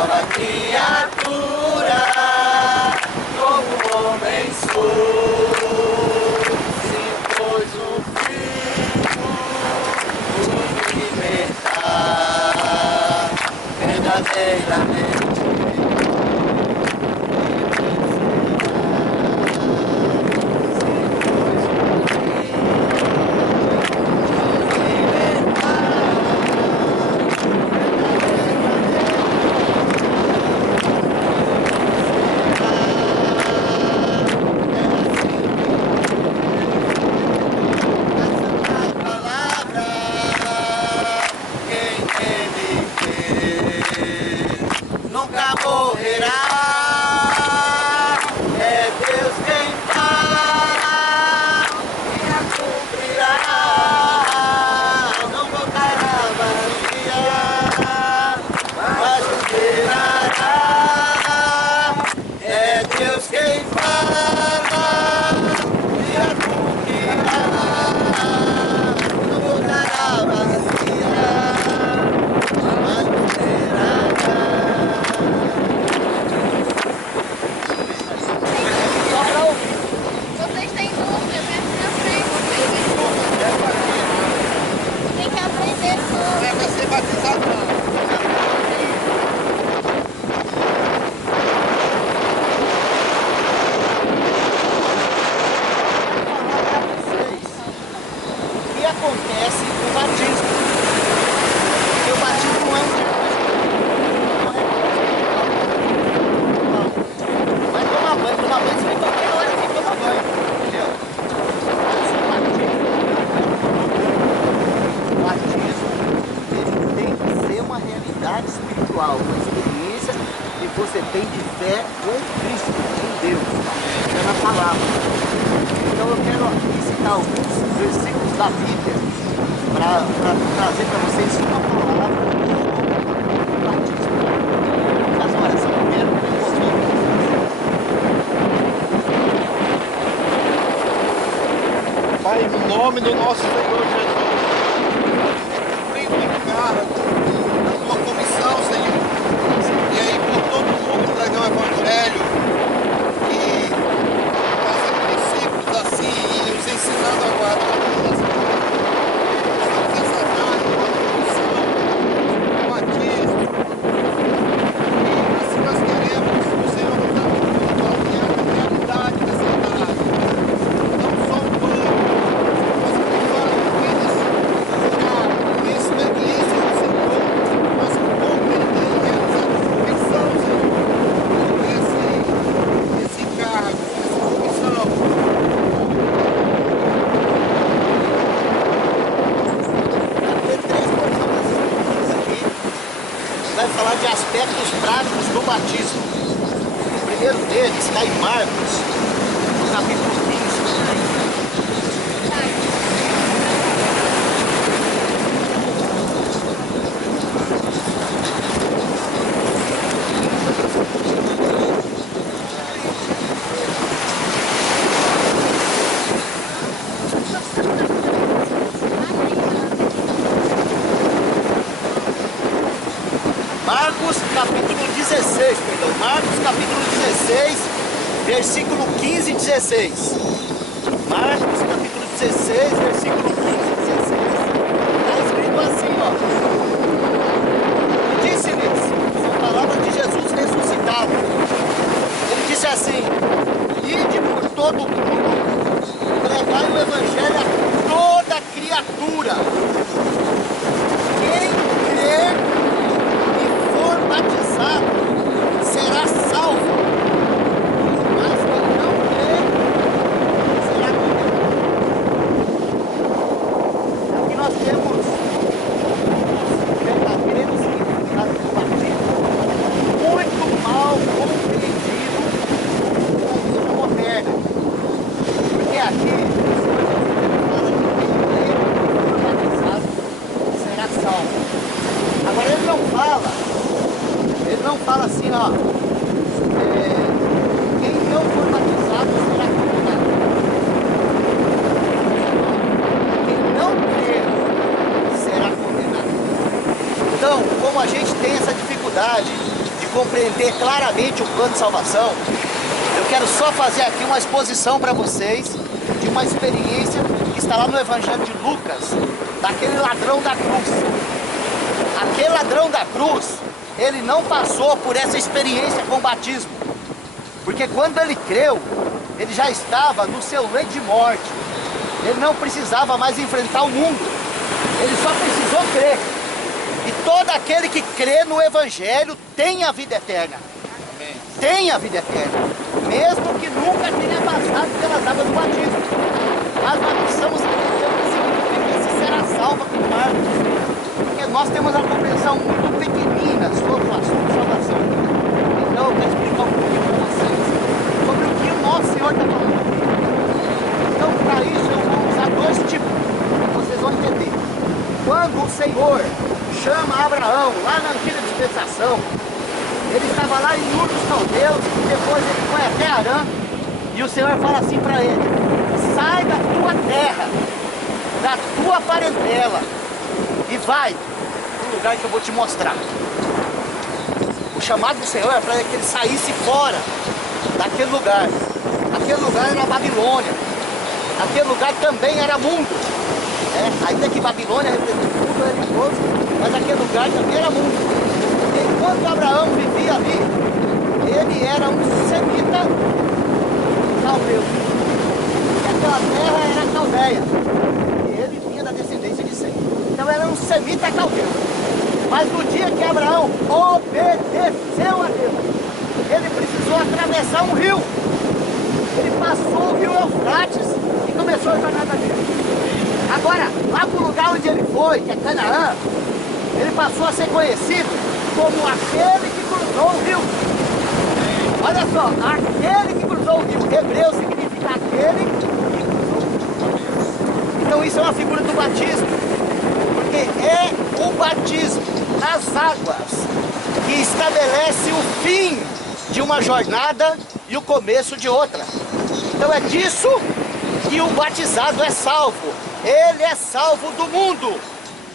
nova criatura, novo homem sou. Se pois o Filho nos libertar, verdadeiramente. Nunca morrerá, é Deus quem fala e a cumprirá, não voltará vazia, mas esperará, é Deus quem fala e a cumprirá, não voltará vazia, mas esperará. Vocês têm dúvida, vem aqui na frente. Tem que aprender tudo. Não é pra ser batizado, não. O que acontece no batismo? Porque o batismo não é um vai tomar banho você vem qualquer hora que toma banho, entendeu? O batismo ele tem que ser uma realidade espiritual, uma experiência que você tem de fé com Cristo, com Deus, é na palavra. Então eu quero aqui citar alguns versículos da Bíblia para trazer para vocês uma palavra sobre o batismo. Faz uma oração primeiro, depois Pai, em nome do nosso Senhor Jesus, cumprindo o encargo da tua comissão, Senhor, e aí por todo mundo pregar o Evangelho, e fazer discípulos assim, e nos ensinando a guardar todas as coisas, essa tarde, a comissão, o batismo, e assim nós queremos que o Senhor nos ajude a realidade dessa tarde, não só o banho, vai falar de aspectos práticos do batismo. O primeiro deles está em Marcos, no capítulo 15. Marcos capítulo 16, perdão. Marcos capítulo 16, versículo 15 e 16. Marcos capítulo 16, versículo 15 e 16. Está escrito assim, ó. Disse-lhes, são palavras de Jesus ressuscitado. Ele disse assim: ide por todo o mundo, pregai o evangelho a toda criatura. Quem crer batizado será salvo, mas quem não crer será condenado. Aqui nós temos os verdadeiros significados do batismo muito mal compreendido no mundo moderno, porque aqui fala que quem crer for batizado será salvo. Agora ele não fala assim, ó, quem não for batizado será condenado. Quem não crer será condenado. Então, como a gente tem essa dificuldade de compreender claramente o plano de salvação, eu quero só fazer aqui uma exposição para vocês de uma experiência que está lá no Evangelho de Lucas, daquele ladrão da cruz. Aquele ladrão da cruz, ele não passou por essa experiência com o batismo, porque quando ele creu, ele já estava no seu leito de morte. Ele não precisava mais enfrentar o mundo, ele só precisou crer. E todo aquele que crê no Evangelho tem a vida eterna. Amém. Tem a vida eterna, mesmo que nunca tenha passado pelas águas do batismo. Mas nós precisamos entender o que significa se será salvo aqui no mar, porque nós temos uma compreensão muito pequenina sobre o assunto de salvação. Então eu quero explicar um pouquinho para vocês sobre o que o nosso Senhor está falando aqui. Então, para isso, eu vou usar dois tipos, vocês vão entender. Quando o Senhor chama Abraão, lá na antiga dispensação, ele estava lá em Ur dos Caldeus, e depois ele foi até Harã, e o Senhor fala assim para ele: sai da tua terra, da tua parentela, e vai para o lugar que eu vou te mostrar. O chamado do Senhor é para que ele saísse fora daquele lugar. Aquele lugar era a Babilônia. Aquele lugar também era mundo. Ainda que Babilônia representa o mundo religioso, mas aquele lugar também era mundo. Enquanto Abraão vivia ali, ele era um semita caldeu. E aquela terra era caldeia. E ele vinha da descendência de Sem. Então era um semita caldeu. Mas no dia que Abraão obedeceu a Deus, ele precisou atravessar um rio. Ele passou o rio Eufrates e começou a jornada dele. Agora, lá para o lugar onde ele foi, que é Canaã, ele passou a ser conhecido como aquele que cruzou o rio. Olha só, aquele que cruzou o rio. Hebreu significa aquele que cruzou o rio. Então isso é uma figura do batismo, porque é o batismo nas águas que estabelece o fim de uma jornada e o começo de outra. Então é disso que o batizado é salvo. Ele é salvo do mundo.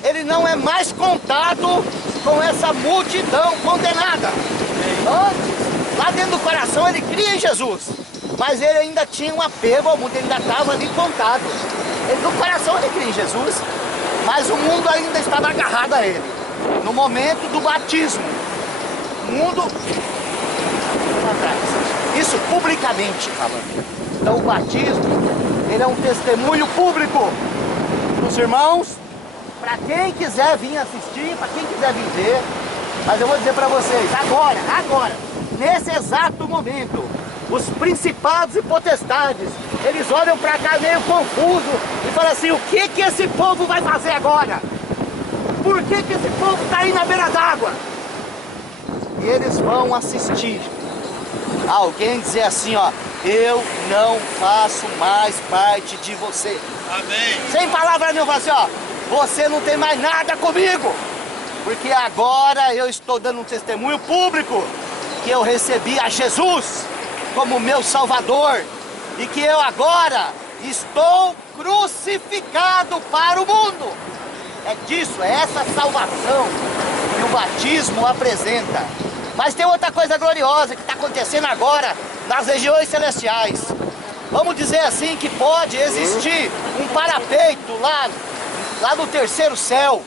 Ele não é mais contado com essa multidão condenada. Antes, lá dentro do coração ele cria em Jesus, mas ele ainda tinha um apego ao mundo, ele ainda estava ali contado. No coração ele cria em Jesus, mas o mundo ainda estava agarrado a ele. No momento do batismo, o mundo atrás. Isso publicamente falando. Então o batismo, ele é um testemunho público dos irmãos, para quem quiser vir assistir, para quem quiser vir ver. Mas eu vou dizer para vocês, agora, nesse exato momento, os principados e potestades, eles olham para cá meio confuso e falam assim: o que que esse povo vai fazer agora? Por que que esse povo está aí na beira d'água? E eles vão assistir alguém dizer assim, ó: eu não faço mais parte de você. Amém. Sem palavras nenhuma, assim, ó: você não tem mais nada comigo, porque agora eu estou dando um testemunho público que eu recebi a Jesus como meu Salvador e que eu agora estou crucificado para o mundo. É disso, é essa salvação que o batismo apresenta. Mas tem outra coisa gloriosa que está acontecendo agora nas regiões celestiais. Vamos dizer assim que pode existir um parapeito lá no terceiro céu,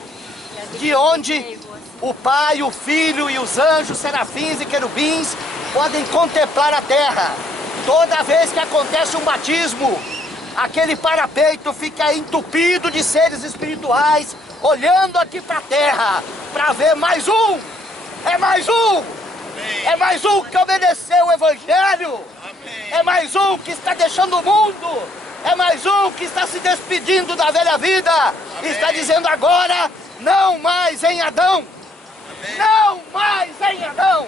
de onde o Pai, o Filho e os anjos, serafins e querubins podem contemplar a terra. Toda vez que acontece um batismo, aquele parapeito fica entupido de seres espirituais, olhando aqui para a terra, para ver mais um. É mais um. É mais um que obedeceu o Evangelho. É mais um que está deixando o mundo. É mais um que está se despedindo da velha vida. Está dizendo agora: não mais em Adão. Não mais em Adão.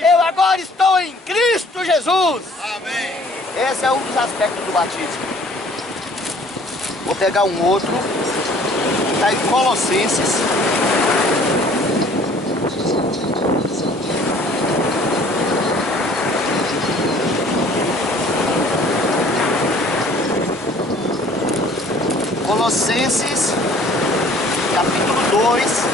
Eu agora estou em Cristo Jesus. Amém. Esse é um dos aspectos do batismo. Vou pegar um outro, que está em Colossenses. Colossenses, capítulo 2.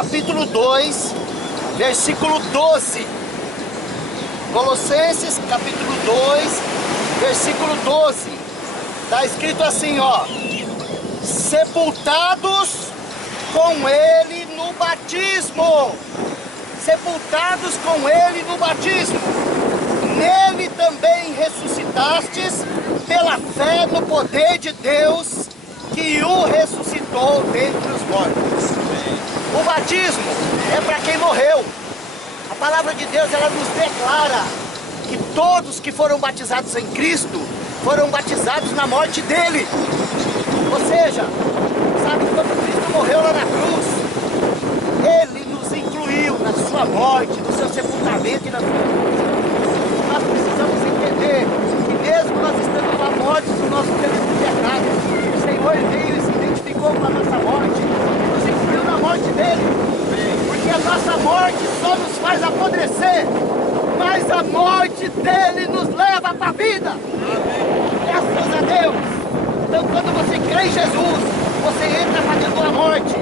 capítulo 2, versículo 12. Colossenses capítulo 2, versículo 12. Está escrito assim, ó: sepultados com ele no batismo. Sepultados com ele no batismo. Nele também ressuscitastes pela fé no poder de Deus, que o ressuscitou dentre os mortos. O batismo é para quem morreu. A palavra de Deus, ela nos declara que todos que foram batizados em Cristo foram batizados na morte dele. Ou seja, sabe, quando Cristo morreu lá na cruz, ele nos incluiu na sua morte, no seu sepultamento e na sua cruz. Nós precisamos entender que mesmo nós estando na morte dos nossos pecados, o Senhor veio e se identificou com a nossa morte, nos incluiu na morte dele, porque a nossa morte só nos faz apodrecer, mas a morte dele nos leva para a vida. Graças a Deus. Então, quando você crê em Jesus, você entra para dentro da morte.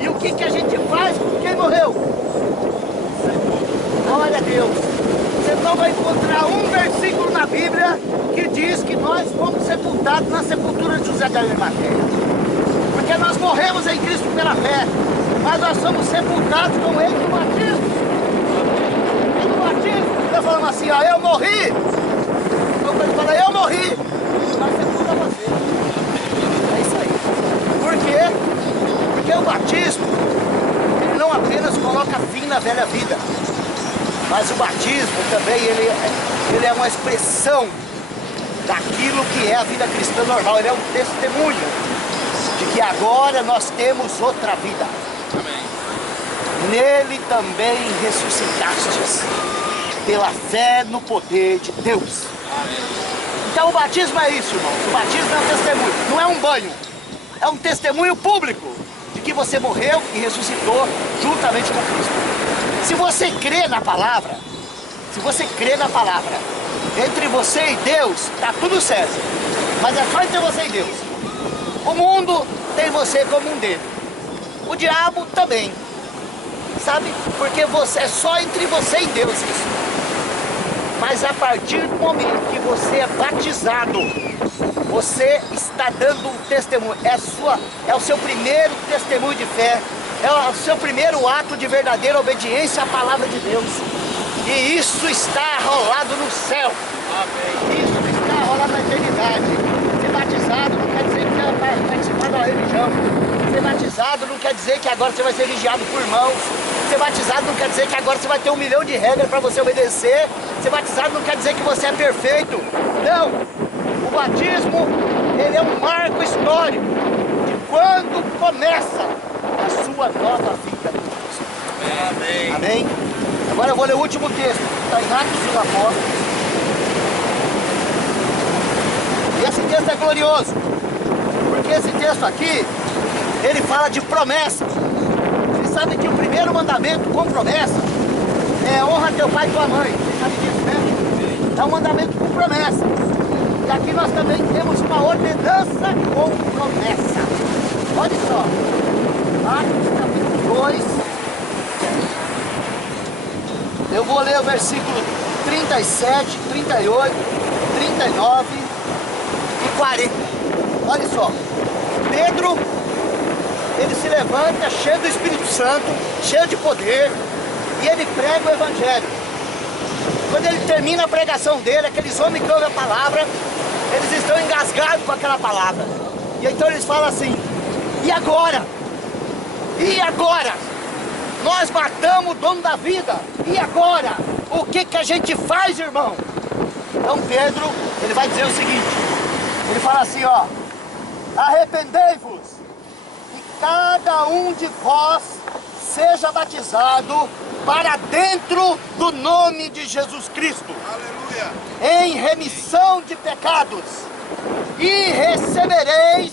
E o que a gente faz com quem morreu? Glória a Deus. Você não vai encontrar um versículo na Bíblia que diz que nós fomos sepultados na sepultura de José de Arimateia. Porque nós morremos em Cristo pela fé, mas nós somos sepultados com ele no batismo. E no batismo, nós falamos assim, ó, eu morri. Então quando ele fala, eu morri, nós sepulta você. É isso aí. Por quê? Porque o batismo, ele não apenas coloca fim na velha vida, mas o batismo também, ele é uma expressão daquilo que é a vida cristã normal. Ele é um testemunho de que agora nós temos outra vida. Amém. Nele também ressuscitastes, pela fé no poder de Deus. Amém. Então o batismo é isso, irmãos. O batismo é um testemunho, não é um banho. É um testemunho público de que você morreu e ressuscitou juntamente com Cristo. Se você crê na palavra, entre você e Deus, está tudo certo. Mas é só entre você e Deus. O mundo tem você como um dedo. O diabo também. Sabe? Porque é só entre você e Deus isso. Mas a partir do momento que você é batizado, você está dando um testemunho. É o seu primeiro testemunho de fé. É o seu primeiro ato de verdadeira obediência à palavra de Deus. E isso está rolado no céu. Amém. Isso está rolado na eternidade. Ser batizado não quer dizer que você vai participar da religião. Ser batizado não quer dizer que agora você vai ser vigiado por irmãos. Ser batizado não quer dizer que agora você vai ter 1 milhão de regras para você obedecer. Ser batizado não quer dizer que você é perfeito. Não. O batismo, ele é um marco histórico de quando começa a sua nova vida. Amém. Amém? Agora eu vou ler o último texto, está em Atos dos Apóstolos. E esse texto é glorioso, porque esse texto aqui, ele fala de promessa. Vocês sabem que o primeiro mandamento com promessa é honra teu pai e tua mãe. Vocês sabem disso, né? É um mandamento com promessa. E aqui nós também temos uma ordenança com promessa. Olha só. Atos capítulo 2. Eu vou ler o versículo 37, 38, 39 e 40. Olha só. Pedro, ele se levanta cheio do Espírito Santo, cheio de poder, e ele prega o Evangelho. Quando ele termina a pregação dele, aqueles homens que ouvem a palavra, eles estão engasgados com aquela palavra. E então eles falam assim, e agora? E agora? Nós matamos o dono da vida. E agora? O que a gente faz, irmão? Então Pedro, ele vai dizer o seguinte. Ele fala assim, ó. Arrependei-vos e cada um de vós seja batizado para dentro do nome de Jesus Cristo. Aleluia. Em remissão de pecados. E recebereis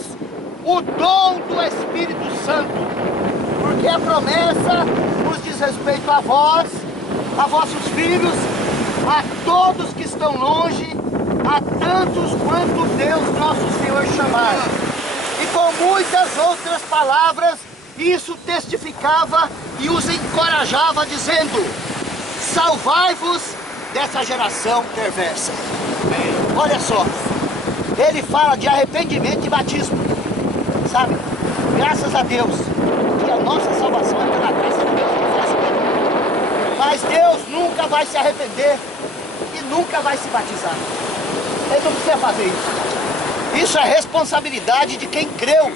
o dom do Espírito Santo. Porque a promessa nos diz respeito a vós, a vossos filhos, a todos que estão longe, a tantos quanto Deus nosso Senhor chamar. E com muitas outras palavras Isso testificava e os encorajava, dizendo: salvai-vos dessa geração perversa. Olha só, ele fala de arrependimento e batismo, sabe? Graças a Deus, que a nossa salvação é pela graça de Deus. Mas Deus nunca vai se arrepender e nunca vai se batizar. Ele não precisa fazer isso. Isso é responsabilidade de quem creu.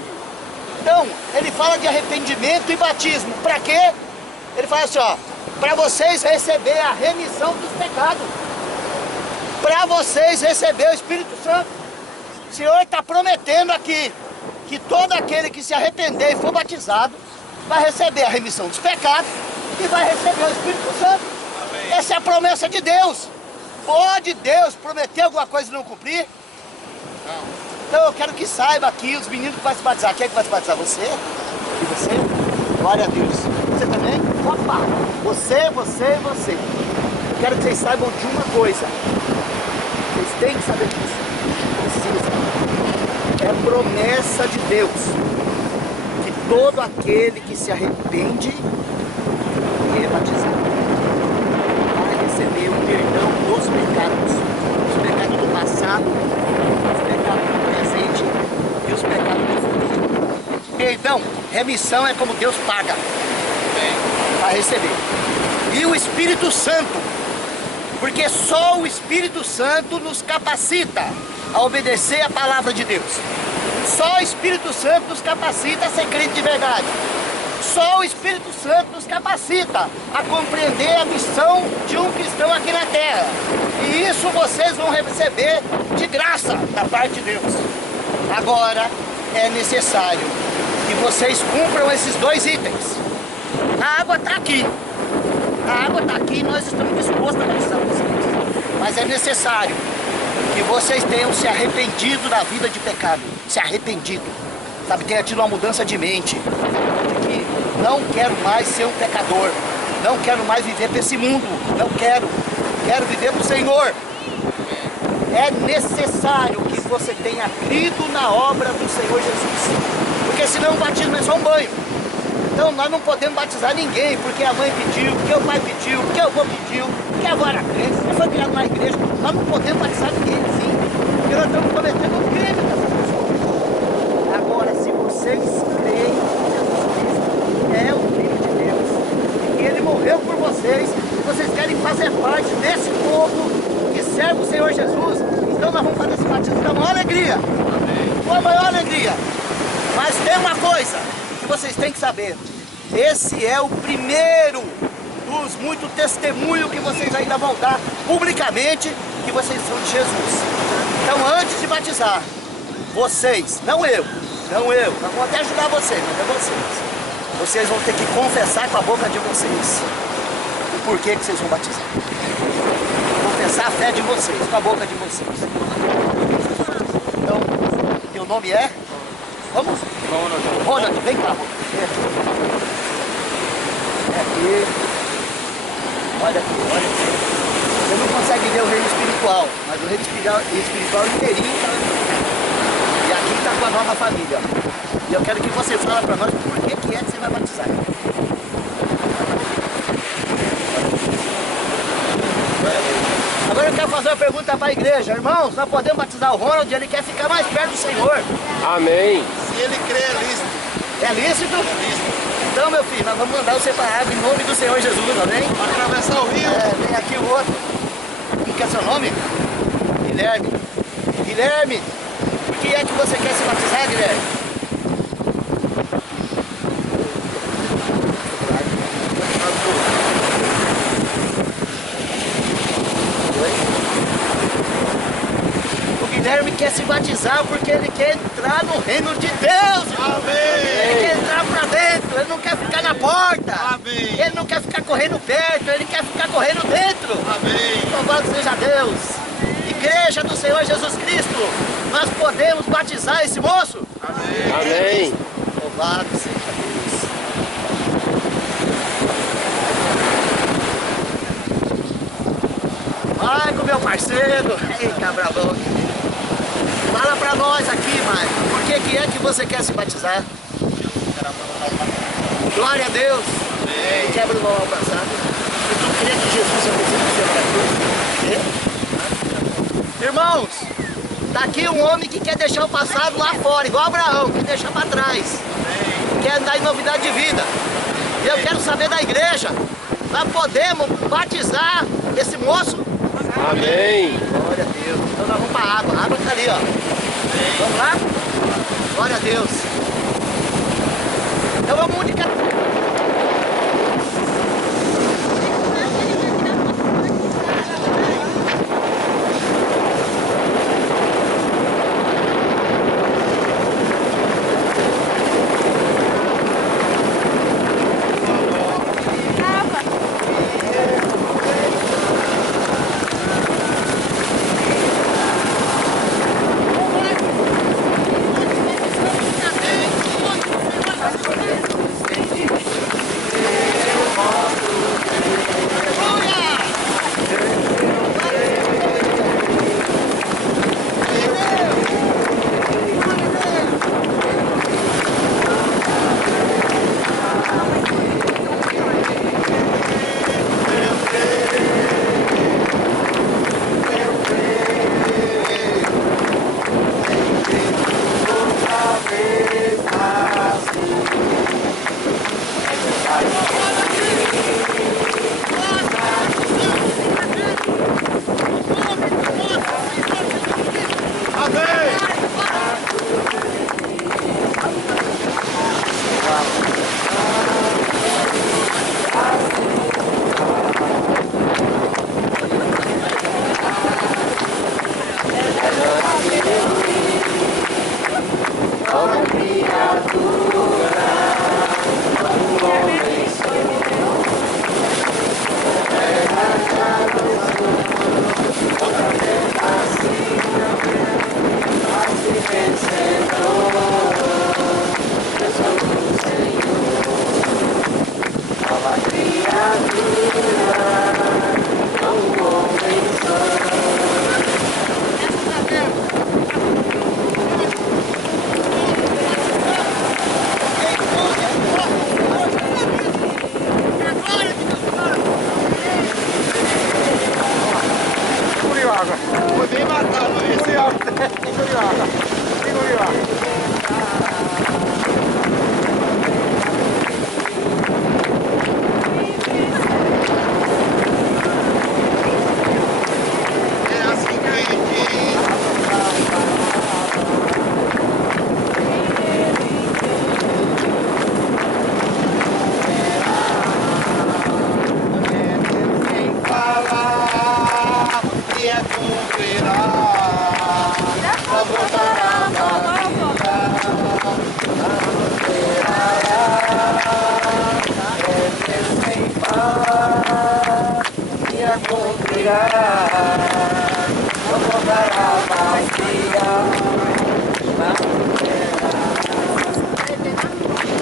Então, ele fala de arrependimento e batismo. Para quê? Ele fala assim, ó, para vocês receber a remissão dos pecados. Para vocês receber o Espírito Santo. O Senhor está prometendo aqui que todo aquele que se arrepender e for batizado vai receber a remissão dos pecados e vai receber o Espírito Santo. Amém. Essa é a promessa de Deus. Pode Deus prometer alguma coisa e não cumprir? Não. Então eu quero que saiba aqui os meninos que vão se batizar. Quem é que vai se batizar? Você? E você? Glória a Deus. Você também? Opa! Você. Eu quero que vocês saibam de uma coisa. Vocês têm que saber disso. Precisa. É promessa de Deus que todo aquele que se arrepende e é batizado vai receber o perdão dos pecados. Os pecados do passado, os pecados do presente e os pecados do futuro. Então, remissão é como Deus paga para receber. E o Espírito Santo, porque só o Espírito Santo nos capacita a obedecer a palavra de Deus. Só o Espírito Santo nos capacita a ser crente de verdade. Só o Espírito Santo nos capacita a compreender a missão de um cristão aqui na terra. E isso vocês vão receber de graça da parte de Deus. Agora é necessário que vocês cumpram esses dois itens. A água está aqui. A água está aqui e nós estamos dispostos a batizar vocês. Mas é necessário que vocês tenham se arrependido da vida de pecado. Se arrependido. Sabe, tenha tido uma mudança de mente. De que não quero mais ser um pecador. Não quero mais viver para esse mundo. Não quero. Quero viver para o Senhor. É necessário que você tenha crido na obra do Senhor Jesus. Porque senão o batismo é só um banho. Então nós não podemos batizar ninguém, porque a mãe pediu, porque o pai pediu, porque o avô pediu, porque a avó era crente, você foi criado na igreja. Nós não podemos batizar ninguém assim, porque nós estamos cometendo um crime dessas pessoas. Agora, se vocês creem que Jesus Cristo é o Filho de Deus, e que Ele morreu por vocês, e vocês querem fazer parte desse povo que serve o Senhor Jesus, então nós vamos fazer esse batismo com a maior alegria. Com a maior alegria. Mas tem uma coisa que vocês têm que saber. Esse é o primeiro dos muitos testemunhos que vocês ainda vão dar publicamente que vocês são de Jesus. Então antes de batizar, vocês, não eu, nós vamos até ajudar vocês, mas é vocês vão ter que confessar com a boca de vocês o porquê que vocês vão batizar. Confessar a fé de vocês, com a boca de vocês. Então, teu nome é? Vamos? Ronald, vem cá. É aqui. Olha aqui. Você não consegue ver o reino espiritual, mas o reino espiritual inteirinho está aqui. E aqui está com a nova família. E eu quero que você fale para nós por que é que você vai batizar. Agora eu quero fazer uma pergunta para a igreja. Irmãos, nós podemos batizar o Ronald, ele quer ficar mais perto do Senhor. Amém. Se ele crê, é lícito. É lícito? É lícito. Então, meu filho, nós vamos mandar você para a água em nome do Senhor Jesus, amém? Para atravessar o rio. Vem aqui o outro. Como que é seu nome? Guilherme. Guilherme, por que é que você quer se batizar, Guilherme? Guilherme quer se batizar porque ele quer entrar no reino de Deus. Amém. Ele quer entrar pra dentro, ele não quer ficar na porta. Amém. Ele não quer ficar correndo perto, ele quer ficar correndo dentro. Amém. Louvado seja Deus. Igreja do Senhor Jesus Cristo, nós podemos batizar esse moço? Amém. Amém. Louvado seja Deus. Vai com meu parceiro. Ei, cabralão. Fala pra nós aqui, Mário, por que é que você quer se batizar? Glória a Deus. Quebra o mal passado. Eu queria que Jesus acontecesse. Irmãos, tá aqui um homem que quer deixar o passado lá fora, igual Abraão, que deixa para trás. Quer andar em novidade de vida. E eu quero saber da igreja, nós podemos batizar esse moço? Amém. Glória a Deus. Então nós vamos para a água. A água está ali, ó. Vamos lá? Glória a Deus. Então vamos um de cada. Foi bem matado esse. É assim que a gente...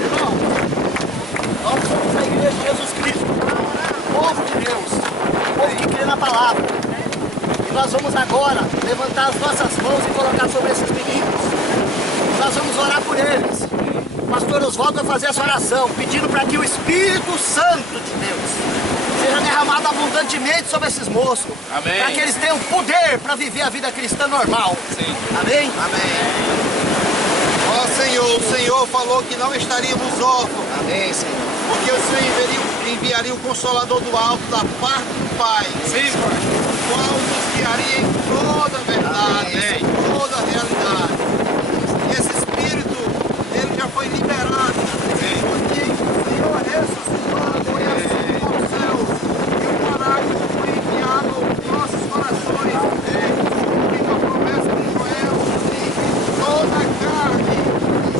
Irmão, nós somos a igreja de Jesus Cristo, povo de Deus, povo que crê na palavra. E nós vamos agora levantar as nossas mãos e colocar sobre esses meninos. Nós vamos orar por eles. O pastor Oswaldo vai fazer essa oração, pedindo para que o Espírito Santo de Deus seja derramado abundantemente sobre esses moços. Amém. Para que eles tenham poder para viver a vida cristã normal. Sim. Amém? Amém. Ó Senhor, o Senhor falou que não estaríamos órfãos. Amém, Senhor. Porque o Senhor enviaria o Consolador do alto da parte do Pai. Sim, Pai. O qual nos guiaria em toda a verdade, em toda a realidade. E esse Espírito, ele já foi liberado. Sim. Porque o Senhor ressuscitou e assuntou aos céus. E o parágrafo foi enviado aos nossos corações. Cumprindo a promessa de Joel. Toda a carne,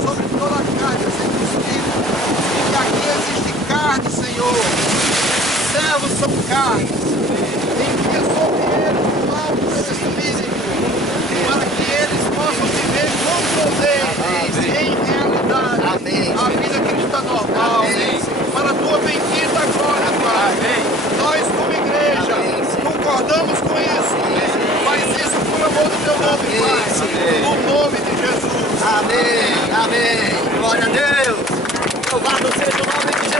sobre toda a carne, sempre o Espírito. E aqui existe carne, Senhor. Os servos são carnes. Envia sobre eles o alto do Espírito, para que eles possam viver com poder, em realidade, a vida cristã normal. Para a tua bendita glória, Pai. Nós, como igreja, concordamos com isso. Faz isso por amor do teu nome, Pai. No nome de Jesus. Amém, amém. Glória a Deus. Louvado seja o nome de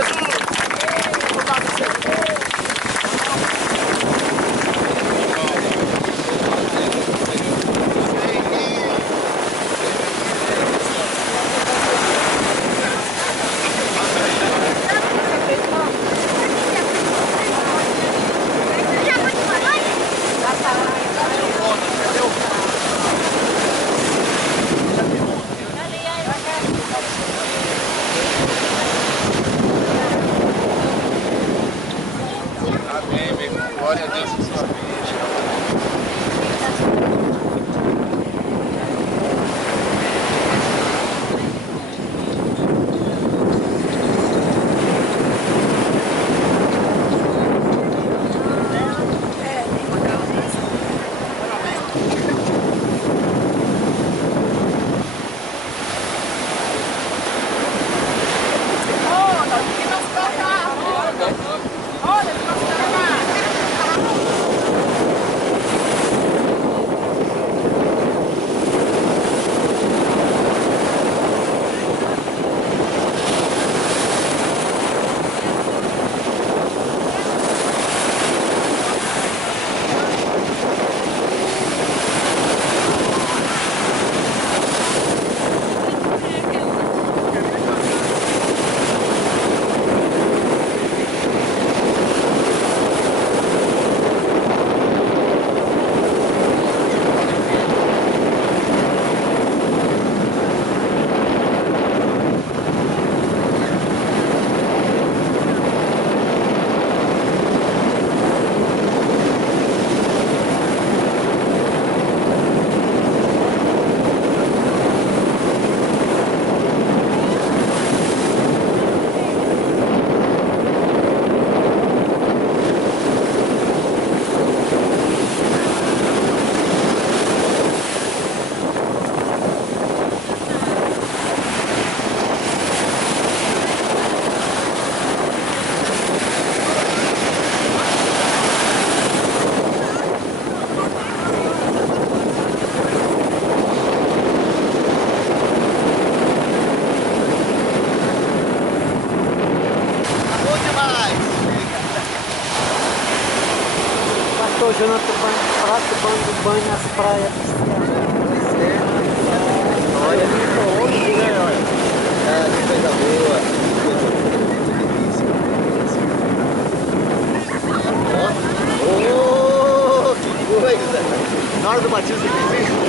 Amém, meu irmão. Glória a Deus por sua vida. Pastor Jonathan tomando banho nas praias. Pois é. Olha, hoje, né? Olha. Ah, que coisa boa. Ó. Oh, que coisa. Na hora do batismo você fez isso?